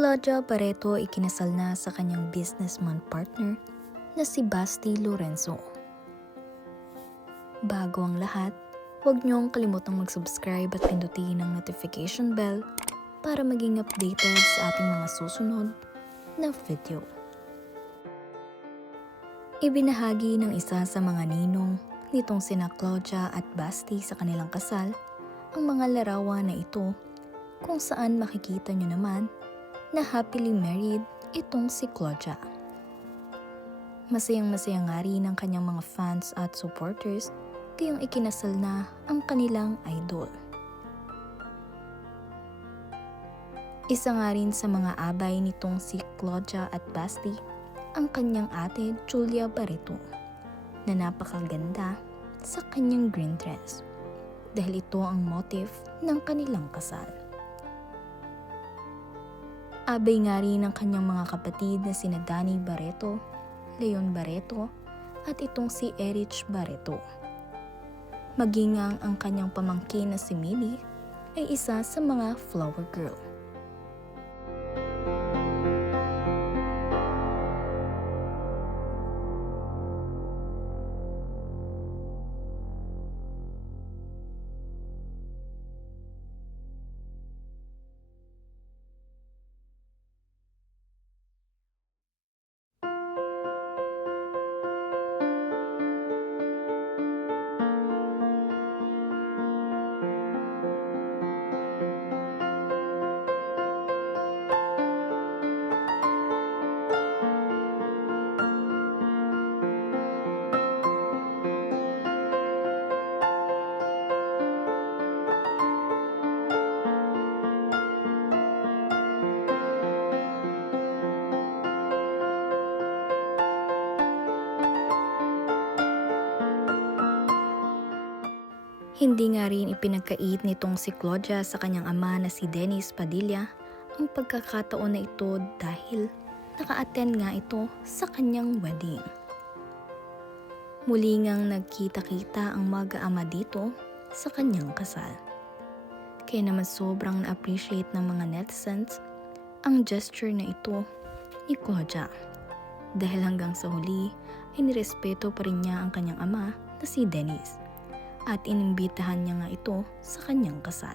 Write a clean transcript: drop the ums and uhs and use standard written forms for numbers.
Claudia Barreto ikinasal na sa kanyang businessman partner na si Basti Lorenzo. Bago ang lahat, huwag niyong kalimutang mag-subscribe at pindutin ang notification bell para maging updated sa ating mga susunod na video. Ibinahagi ng isa sa mga ninong nitong sina Claudia at Basti sa kanilang kasal ang mga larawan na ito kung saan makikita niyo naman na happily married itong si Claudia. Masayang-masaya nga rin ang kanyang mga fans at supporters kayong ikinasal na ang kanilang idol. Isa nga rin sa mga abay nitong si Claudia at Basti ang kanyang ate Julia Barreto na napakaganda sa kanyang green dress dahil ito ang motif ng kanilang kasal. Abay nga rin ang kanyang mga kapatid na sina Danny Barreto, Leon Barreto at itong si Erich Barreto. Maging ang kanyang pamangkin na si Millie ay isa sa mga flower girl. Hindi nga rin ipinagkait nitong si Claudia sa kanyang ama na si Dennis Padilla ang pagkakataon na ito dahil naka-attend nga ito sa kanyang wedding. Muli ngang nagkita-kita ang mag-aama dito sa kanyang kasal. Kaya naman sobrang na-appreciate ng mga netizens ang gesture na ito ni Claudia. Dahil hanggang sa huli ay nirespeto pa rin niya ang kanyang ama na si Dennis. At inimbitahan niya nga ito sa kanyang kasal.